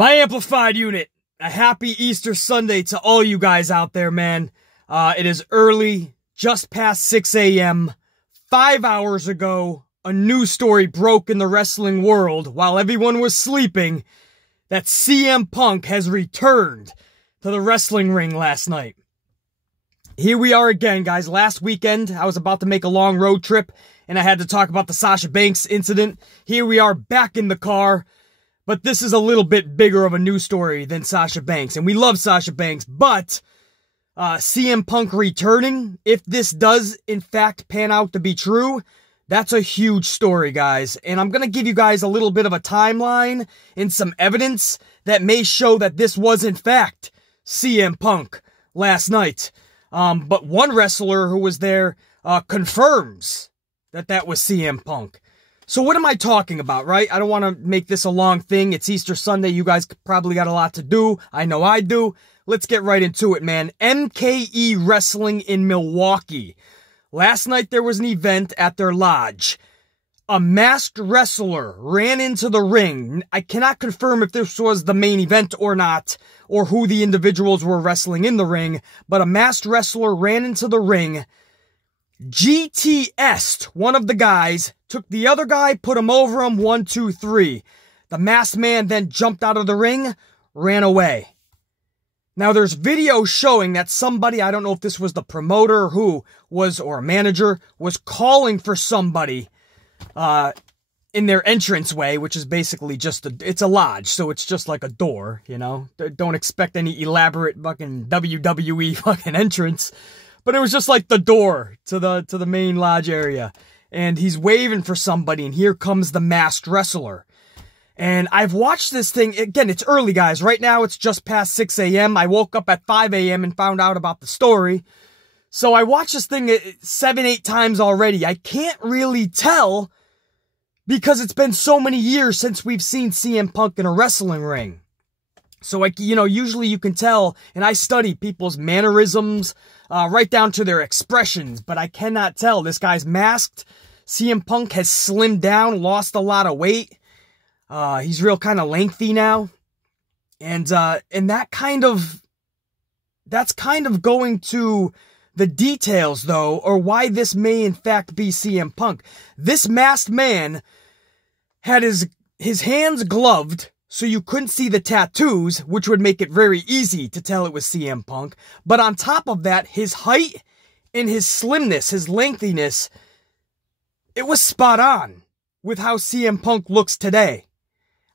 My amplified unit, a happy Easter Sunday to all you guys out there, man. It is early, just past 6 a.m. 5 hours ago, a news story broke in the wrestling world while everyone was sleeping that CM Punk has returned to the wrestling ring last night. Here we are again, guys. Last weekend, I was about to make a long road trip, and I had to talk about the Sasha Banks incident. Here we are back in the car. But this is a little bit bigger of a news story than Sasha Banks. And we love Sasha Banks. But CM Punk returning, if this does in fact pan out to be true, that's a huge story, guys. And I'm going to give you guys a little bit of a timeline and some evidence that may show that this was in fact CM Punk last night. But one wrestler who was there confirms that that was CM Punk. So what am I talking about, right? I don't want to make this a long thing. It's Easter Sunday. You guys probably got a lot to do. I know I do. Let's get right into it, man. MKE Wrestling in Milwaukee. Last night there was an event at their lodge. A masked wrestler ran into the ring. I cannot confirm if this was the main event or not, or who the individuals were wrestling in the ring, but a masked wrestler ran into the ring. GTS, one of the guys, took the other guy, put him over him, 1, 2, 3. The masked man then jumped out of the ring, ran away. Now there's video showing that somebody, I don't know if this was the promoter who was, or a manager, was calling for somebody in their entranceway, which is basically just it's a lodge, so it's just like a door, you know? Don't expect any elaborate fucking WWE fucking entrance. But it was just like the door to the main lodge area. And he's waving for somebody, and here comes the masked wrestler. And I've watched this thing, again, it's early, guys. Right now, it's just past 6 a.m. I woke up at 5 a.m. and found out about the story. So I watched this thing 7, 8 times already. I can't really tell because it's been so many years since we've seen CM Punk in a wrestling ring. So, usually you can tell, and I study people's mannerisms, right down to their expressions, but I cannot tell. This guy's masked. CM Punk has slimmed down, lost a lot of weight. He's real kind of lengthy now. And that's kind of going to the details, though, or why this may in fact be CM Punk. This masked man had his hands gloved, so you couldn't see the tattoos, which would make it very easy to tell it was CM Punk. But on top of that, his height and his slimness, his lengthiness, it was spot on with how CM Punk looks today.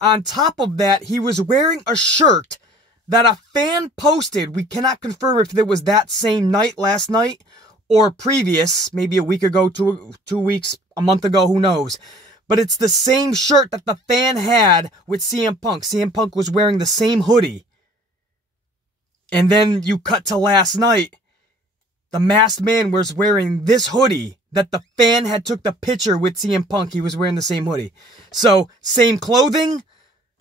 On top of that, he was wearing a shirt that a fan posted. We cannot confirm if it was that same night, last night, or previous, maybe a week ago, 2 weeks, a month ago, who knows. But it's the same shirt that the fan had with CM Punk. CM Punk was wearing the same hoodie. And then you cut to last night. The masked man was wearing this hoodie that the fan had took the picture with CM Punk. He was wearing the same hoodie. So, same clothing.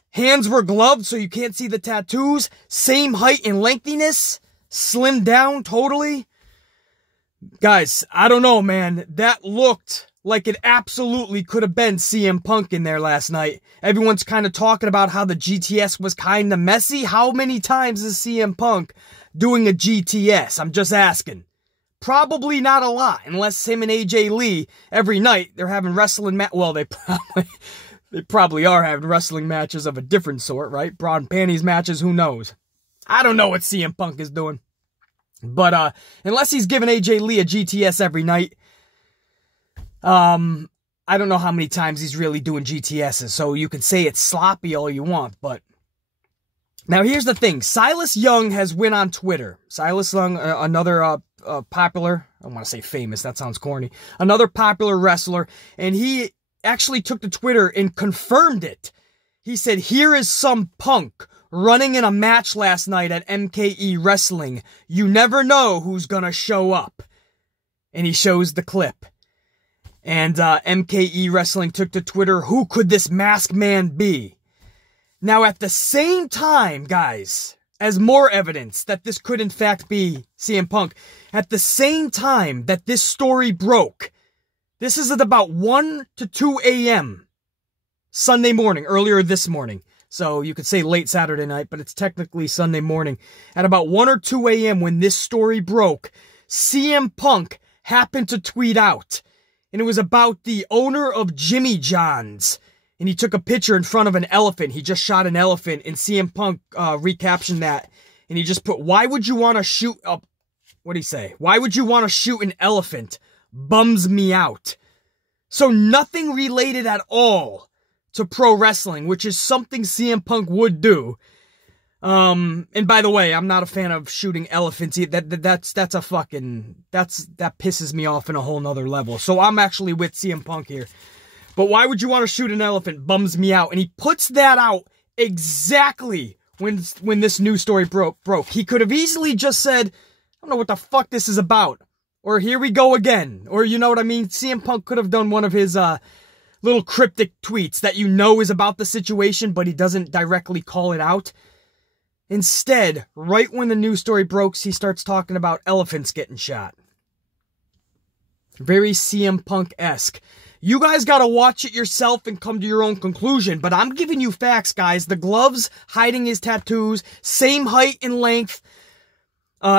Hands were gloved so you can't see the tattoos. Same height and lengthiness. Slimmed down totally. Guys, I don't know, man. That looked like it absolutely could have been CM Punk in there last night. Everyone's kind of talking about how the GTS was kind of messy. How many times is CM Punk doing a GTS? I'm just asking. Probably not a lot, unless him and AJ Lee, every night, they're having wrestling well, they probably are having wrestling matches of a different sort, right? Bra and panties matches, who knows? I don't know what CM Punk is doing. But, unless he's giving AJ Lee a GTS every night, I don't know how many times he's really doing GTSs, so you can say it's sloppy all you want, but now here's the thing. Silas Young has went on Twitter. Silas Young, another popular, I don't want to say famous, that sounds corny, another popular wrestler, and he actually took to Twitter and confirmed it. He said, "Here is some Punk running in a match last night at MKE Wrestling. You never know who's gonna show up." And he shows the clip. And MKE Wrestling took to Twitter, "Who could this masked man be?" Now, at the same time, guys, as more evidence that this could in fact be CM Punk, at the same time that this story broke, this is at about 1 to 2 a.m. Sunday morning, earlier this morning, So you could say late Saturday night, but it's technically Sunday morning. At about 1 or 2 a.m. when this story broke, CM Punk happened to tweet out. And it was about the owner of Jimmy John's. And he took a picture in front of an elephant. He just shot an elephant. And CM Punk recaptioned that. And he just put, why would you want to shoot up? What'd he say? Why would you want to shoot an elephant? Bums me out. So nothing related at all to pro wrestling, which is something CM Punk would do. And by the way, I'm not a fan of shooting elephants. That pisses me off in a whole nother level. So I'm actually with CM Punk here. But why would you want to shoot an elephant? Bums me out. And he puts that out exactly when this news story broke. He could have easily just said, I don't know what the fuck this is about. Or here we go again. Or you know what I mean? CM Punk could have done one of his little cryptic tweets that you know is about the situation, but he doesn't directly call it out. Instead, right when the news story broke, he starts talking about elephants getting shot. Very CM Punk-esque. You guys gotta watch it yourself and come to your own conclusion, but I'm giving you facts, guys. The gloves hiding his tattoos, same height and length,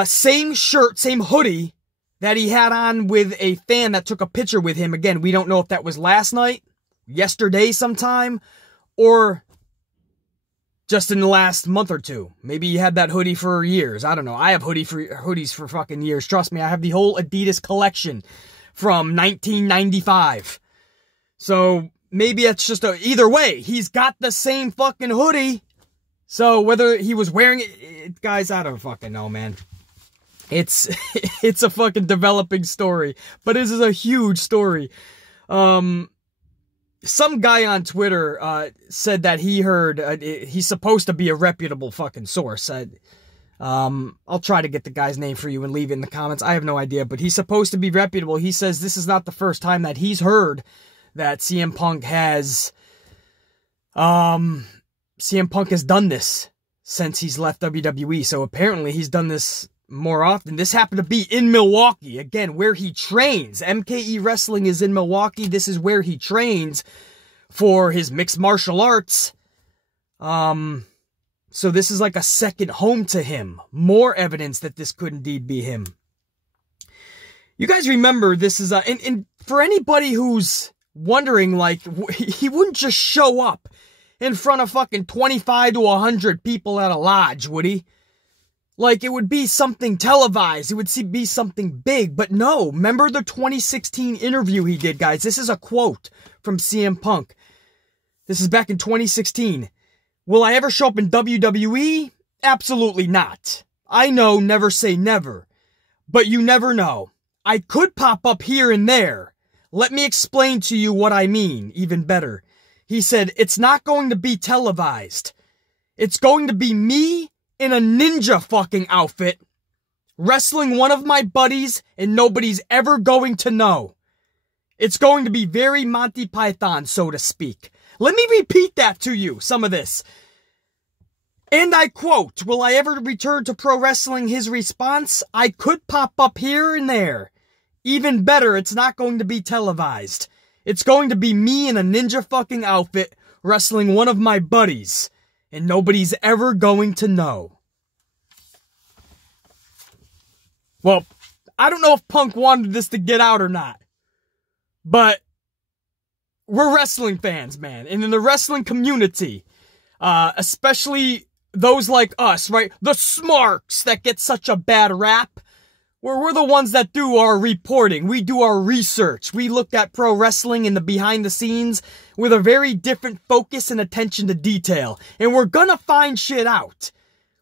same shirt, same hoodie that he had on with a fan that took a picture with him. Again, we don't know if that was last night, yesterday sometime, or just in the last month or two. Maybe he had that hoodie for years. I don't know. I have hoodies for fucking years. Trust me, I have the whole Adidas collection from 1995. So maybe it's just either way, he's got the same fucking hoodie. So whether he was wearing it, guys, I don't fucking know, man. It's a fucking developing story, but this is a huge story. Some guy on Twitter said that he heard he's supposed to be a reputable fucking source. I'll try to get the guy's name for you and leave it in the comments. I have no idea, but he's supposed to be reputable. He says this is not the first time that he's heard that CM Punk has done this since he's left WWE. So apparently he's done this more often. This happened to be in Milwaukee, again, where he trains. MKE Wrestling is in Milwaukee. This is where he trains for his mixed martial arts. So this is like a second home to him. More evidence that this could indeed be him. You guys remember this is and for anybody who's wondering, like, he wouldn't just show up in front of fucking 25 to 100 people at a lodge, would he? Like, it would be something televised. It would be something big. But no, remember the 2016 interview he did, guys? This is a quote from CM Punk. This is back in 2016. Will I ever show up in WWE? Absolutely not. I know, never say never. But you never know. I could pop up here and there. Let me explain to you what I mean, even better. He said, it's not going to be televised. It's going to be me in a ninja fucking outfit, wrestling one of my buddies, and nobody's ever going to know. It's going to be very Monty Python, so to speak. Let me repeat that to you, some of this. And I quote, will I ever return to pro wrestling? His response, I could pop up here and there. Even better, it's not going to be televised. It's going to be me in a ninja fucking outfit, wrestling one of my buddies. And nobody's ever going to know. Well, I don't know if Punk wanted this to get out or not. But we're wrestling fans, man. And in the wrestling community, especially those like us, right? The smarks that get such a bad rap. We're the ones that do our reporting. We do our research. We look at pro wrestling and the behind the scenes with a very different focus and attention to detail. And we're gonna find shit out.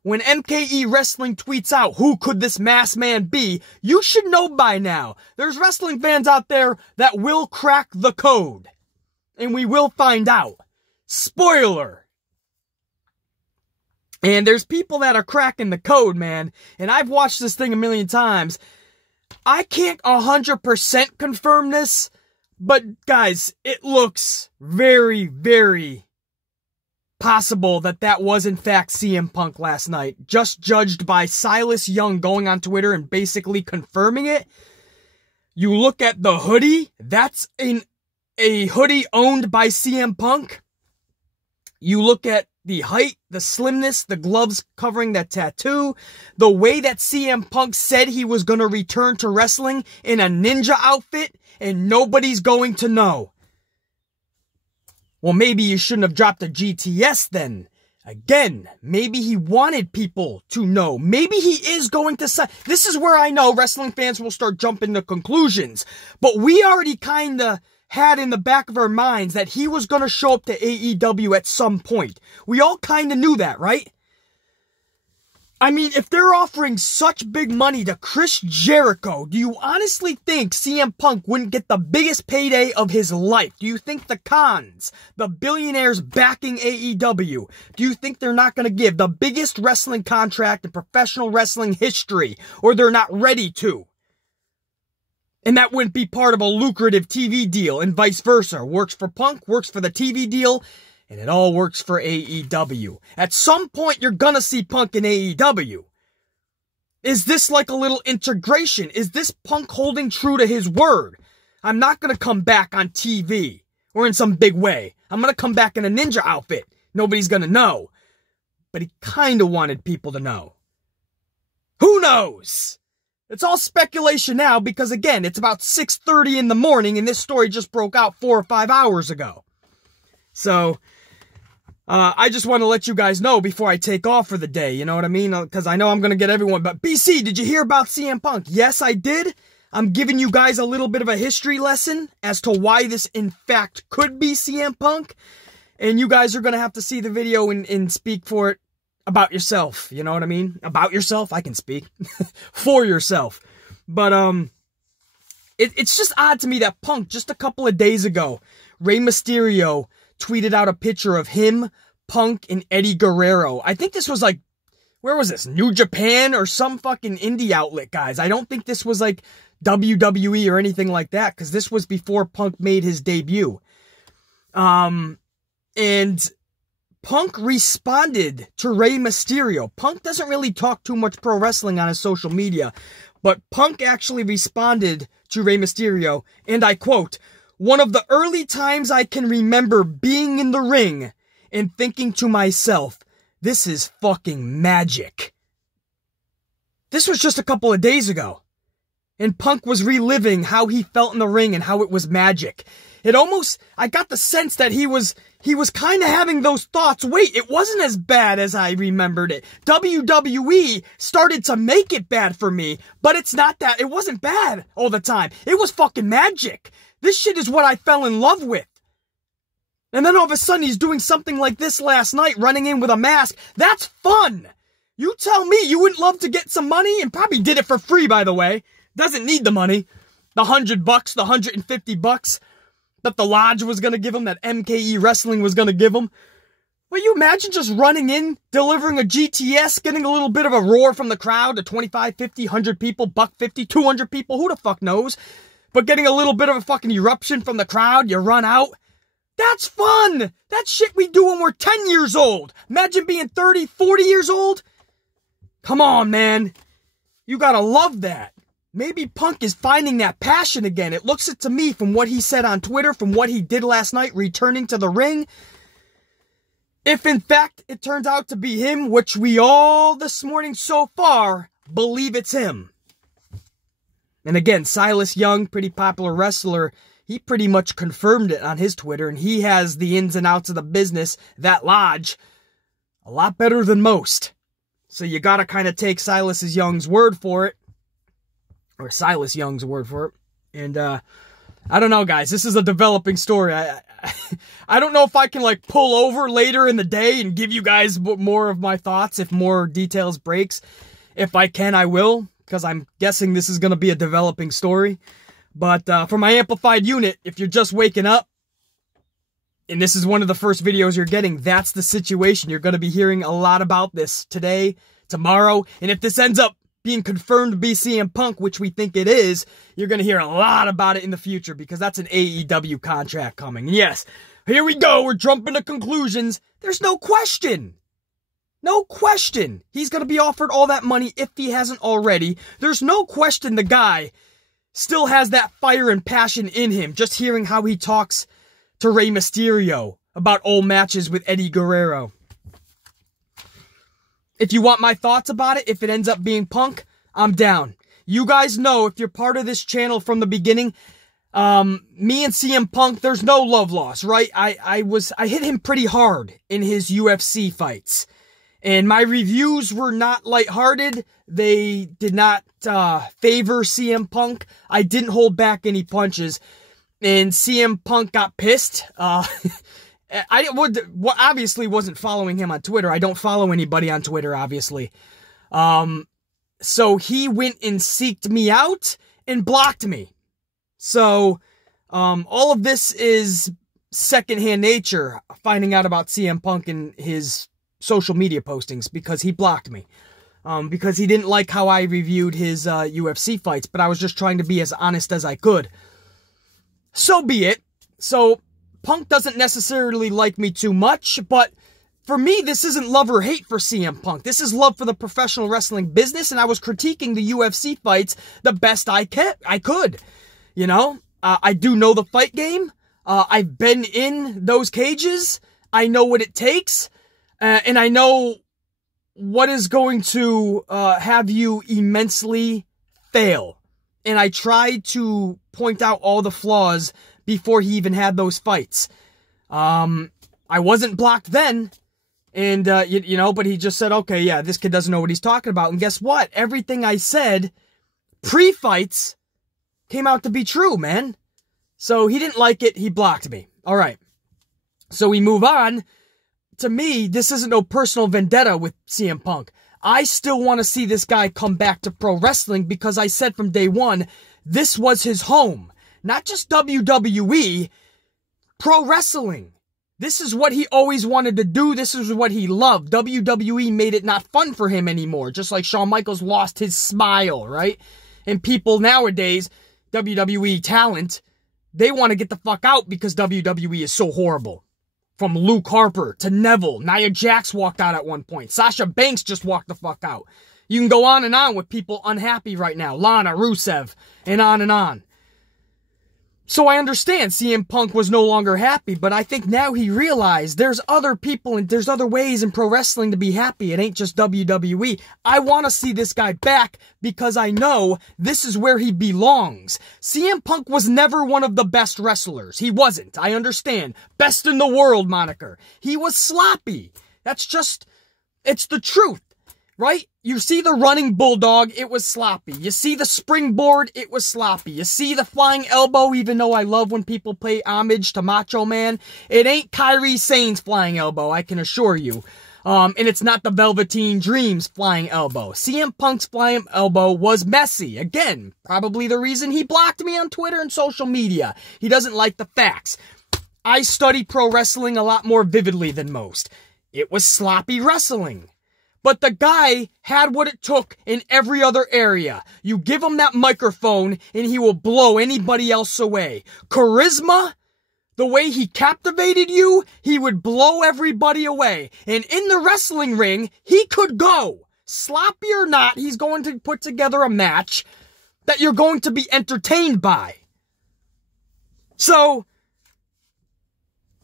When MKE Wrestling tweets out, who could this masked man be? You should know by now. There's wrestling fans out there that will crack the code. And we will find out. Spoiler. And there's people that are cracking the code, man. And I've watched this thing a million times. I can't 100% confirm this. But, guys, it looks very, very possible that that was, in fact, CM Punk last night. Just judged by Silas Young going on Twitter and basically confirming it. You look at the hoodie. That's a hoodie owned by CM Punk. You look at The height, the slimness, the gloves covering that tattoo, the way that CM Punk said he was going to return to wrestling in a ninja outfit, and nobody's going to know. Well, maybe you shouldn't have dropped a GTS then. Again, maybe he wanted people to know. Maybe he is going to say, this is where I know wrestling fans will start jumping to conclusions. But we already kind of had in the back of our minds that he was going to show up to AEW at some point. We all kind of knew that, right? I mean, if they're offering such big money to Chris Jericho, do you honestly think CM Punk wouldn't get the biggest payday of his life? Do you think the Khans, the billionaires backing AEW, do you think they're not going to give the biggest wrestling contract in professional wrestling history, or they're not ready to? And that wouldn't be part of a lucrative TV deal, and vice versa. Works for Punk, works for the TV deal, and it all works for AEW. At some point, you're gonna see Punk in AEW. Is this like a little integration? Is this Punk holding true to his word? I'm not gonna come back on TV, or in some big way. I'm gonna come back in a ninja outfit. Nobody's gonna know. But he kinda wanted people to know. Who knows? It's all speculation now because, again, it's about 6:30 in the morning and this story just broke out 4 or 5 hours ago. So, I just want to let you guys know before I take off for the day, you know what I mean? Because I know I'm going to get everyone. But BC, did you hear about CM Punk? Yes, I did. I'm giving you guys a little bit of a history lesson as to why this, in fact, could be CM Punk. And you guys are going to have to see the video and speak for it. About yourself, you know what I mean? About yourself, I can speak. For yourself. But, it's just odd to me that Punk, just a couple of days ago, Rey Mysterio tweeted out a picture of him, Punk, and Eddie Guerrero. I think this was like, where was this? New Japan or some fucking indie outlet, guys. I don't think this was like WWE or anything like that, because this was before Punk made his debut. And Punk responded to Rey Mysterio. Punk doesn't really talk too much pro wrestling on his social media, but Punk actually responded to Rey Mysterio, and I quote, "One of the early times I can remember being in the ring and thinking to myself, this is fucking magic." This was just a couple of days ago, and Punk was reliving how he felt in the ring and how it was magic. It almost, I got the sense that he was kind of having those thoughts. Wait, it wasn't as bad as I remembered it. WWE started to make it bad for me, but it's not that. It wasn't bad all the time. It was fucking magic. This shit is what I fell in love with. And then all of a sudden he's doing something like this last night, running in with a mask. That's fun. You tell me you wouldn't love to get some money, and probably did it for free, by the way. Doesn't need the money. The $100, the $150 that the Lodge was going to give him, that MKE Wrestling was going to give him. Will you imagine just running in, delivering a GTS, getting a little bit of a roar from the crowd to 25, 50, 100 people, $150, 200 people, who the fuck knows? But getting a little bit of a fucking eruption from the crowd, you run out. That's fun! That's shit we do when we're 10 years old. Imagine being 30, 40 years old. Come on, man. You gotta love that. Maybe Punk is finding that passion again. It looks it to me from what he said on Twitter, from what he did last night, returning to the ring. If in fact it turns out to be him, which we all this morning so far believe it's him. And again, Silas Young, pretty popular wrestler, he pretty much confirmed it on his Twitter, and he has the ins and outs of the business, that Lodge, a lot better than most. So you gotta kind of take Silas Young's word for it. Or Silas Young's word for it. And, I don't know, guys. This is a developing story. I don't know if I can, like, pull over later in the day and give you guys more of my thoughts if more details breaks. If I can, I will, because I'm guessing this is going to be a developing story. But, for my amplified unit, if you're just waking up, and this is one of the first videos you're getting, that's the situation. You're going to be hearing a lot about this today, tomorrow, and if this ends up being confirmed to be CM Punk, which we think it is, you're going to hear a lot about it in the future because that's an AEW contract coming. And yes, here we go. We're jumping to conclusions. There's no question. No question. He's going to be offered all that money if he hasn't already. There's no question the guy still has that fire and passion in him. Just hearing how he talks to Rey Mysterio about old matches with Eddie Guerrero. if you want my thoughts about it, if it ends up being Punk, I'm down. You guys know, if you're part of this channel from the beginning, me and CM Punk, there's no love lost, right? I hit him pretty hard in his UFC fights. And my reviews were not lighthearted. They did not favor CM Punk. I didn't hold back any punches. And CM Punk got pissed. Obviously wasn't following him on Twitter. I don't follow anybody on Twitter, obviously. So he went and seeked me out and blocked me. So, all of this is secondhand nature, finding out about CM Punk and his social media postings, because he blocked me. Because he didn't like how I reviewed his UFC fights, but I was just trying to be as honest as I could. So be it. So, Punk doesn't necessarily like me too much, but for me, this isn't love or hate for CM Punk. This is love for the professional wrestling business, and I was critiquing the UFC fights the best I could. You know, I do know the fight game. I've been in those cages. I know what it takes. And I know what is going to have you immensely fail. And I tried to point out all the flaws before he even had those fights. I wasn't blocked then. And, you know, but he just said, okay, yeah, this kid doesn't know what he's talking about. And guess what? Everything I said pre-fights came out to be true, man. So he didn't like it. He blocked me. All right. So we move on. To me, this isn't no personal vendetta with CM Punk. I still want to see this guy come back to pro wrestling, because I said from day one, this was his home. Not just WWE, pro wrestling. This is what he always wanted to do. This is what he loved. WWE made it not fun for him anymore. Just like Shawn Michaels lost his smile, right? And people nowadays, WWE talent, they want to get the fuck out because WWE is so horrible. From Luke Harper to Neville. Nia Jax walked out at one point. Sasha Banks just walked the fuck out. You can go on with people unhappy right now. Lana, Rusev, and on and on. So I understand CM Punk was no longer happy, but I think now he realized there's other people and there's other ways in pro wrestling to be happy. It ain't just WWE. I want to see this guy back because I know this is where he belongs. CM Punk was never one of the best wrestlers. He wasn't. I understand. Best in the world moniker. He was sloppy. That's just, it's the truth. Right? You see the running bulldog, it was sloppy. You see the springboard, it was sloppy. You see the flying elbow, even though I love when people pay homage to Macho Man, it ain't Kairi Sane's flying elbow, I can assure you. And it's not the Velveteen Dream's flying elbow. CM Punk's flying elbow was messy. Again, probably the reason he blocked me on Twitter and social media. He doesn't like the facts. I study pro wrestling a lot more vividly than most. It was sloppy wrestling. But the guy had what it took in every other area. You give him that microphone and he will blow anybody else away. Charisma, the way he captivated you, he would blow everybody away. And in the wrestling ring, he could go. Sloppy or not, he's going to put together a match that you're going to be entertained by. So,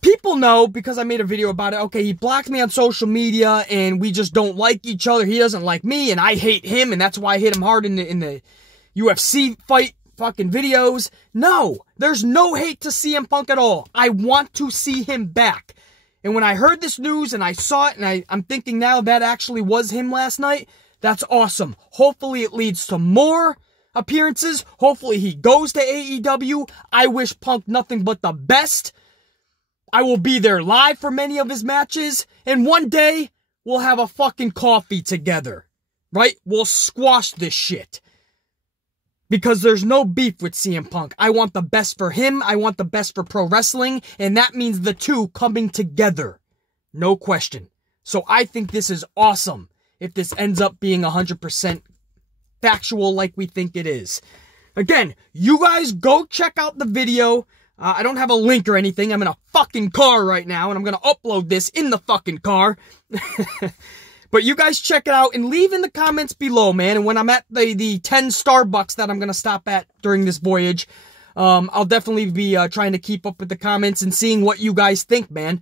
people know, because I made a video about it, okay, he blocked me on social media, and we just don't like each other. He doesn't like me, and I hate him, and that's why I hit him hard in the UFC fight fucking videos. No, there's no hate to CM Punk at all. I want to see him back. And when I heard this news, and I saw it, and I'm thinking now that actually was him last night, that's awesome. Hopefully it leads to more appearances. Hopefully he goes to AEW. I wish Punk nothing but the best. I will be there live for many of his matches, and one day, we'll have a fucking coffee together, right? We'll squash this shit. Because there's no beef with CM Punk. I want the best for him, I want the best for pro wrestling, and that means the two coming together. No question. So I think this is awesome, if this ends up being 100% factual like we think it is. Again, you guys go check out the video. I don't have a link or anything. I'm in a fucking car right now, and I'm going to upload this in the fucking car. But you guys check it out, and leave in the comments below, man. And when I'm at the 10 Starbucks that I'm going to stop at during this voyage, I'll definitely be trying to keep up with the comments and seeing what you guys think, man.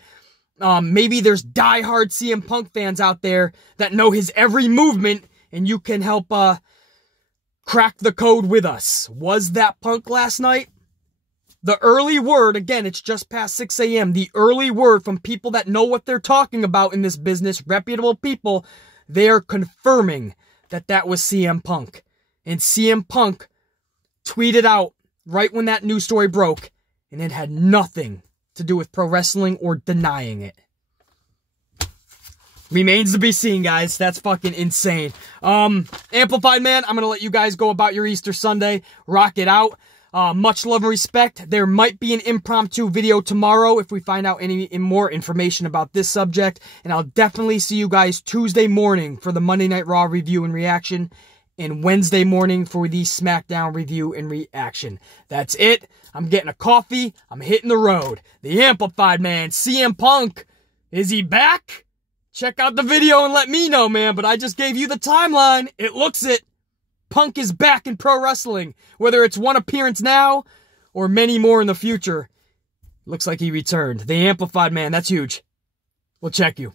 Maybe there's diehard CM Punk fans out there that know his every movement, and you can help crack the code with us. Was that Punk last night? The early word, again, it's just past 6 a.m. The early word from people that know what they're talking about in this business, reputable people, they are confirming that that was CM Punk. And CM Punk tweeted out right when that news story broke, and it had nothing to do with pro wrestling or denying it. Remains to be seen, guys. That's fucking insane. Amplified Man, I'm going to let you guys go about your Easter Sunday. Rock it out. Much love and respect. There might be an impromptu video tomorrow if we find out any more information about this subject. And I'll definitely see you guys Tuesday morning for the Monday Night Raw review and reaction, and Wednesday morning for the SmackDown review and reaction. That's it. I'm getting a coffee. I'm hitting the road. The Amplified Man, CM Punk, is he back? Check out the video and let me know, man. But I just gave you the timeline. It looks it. Punk is back in pro wrestling. Whether it's one appearance now or many more in the future. Looks like he returned. The Amplified Man, that's huge. We'll check you.